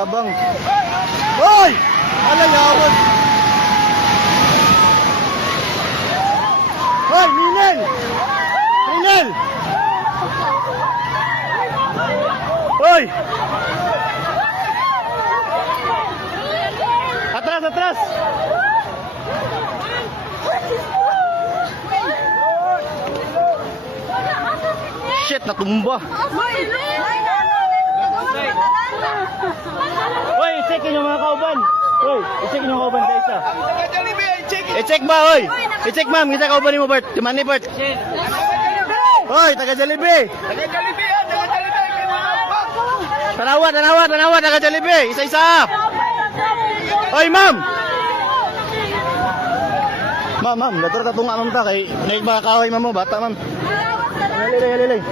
Tabang. Hoy! Alayawan. Hoy, Ninel! Ninel! Hoy! Atras, atras! Shit, natumba. Hoy, i-check yung mga kauban. Hoy, i-check yung kauban sa isa. I-check ba, hoy? I-check ma'am, kita kauban mo, Bert. Di man ni Bert. Hoy, taga Jollibee. Tanawa, taga Jollibee. Isa-isa. Hoy, ma'am. Ma'am, latar tatong anong ta kay naig mga kahoy ma'am mo, bata ma'am. Halilay.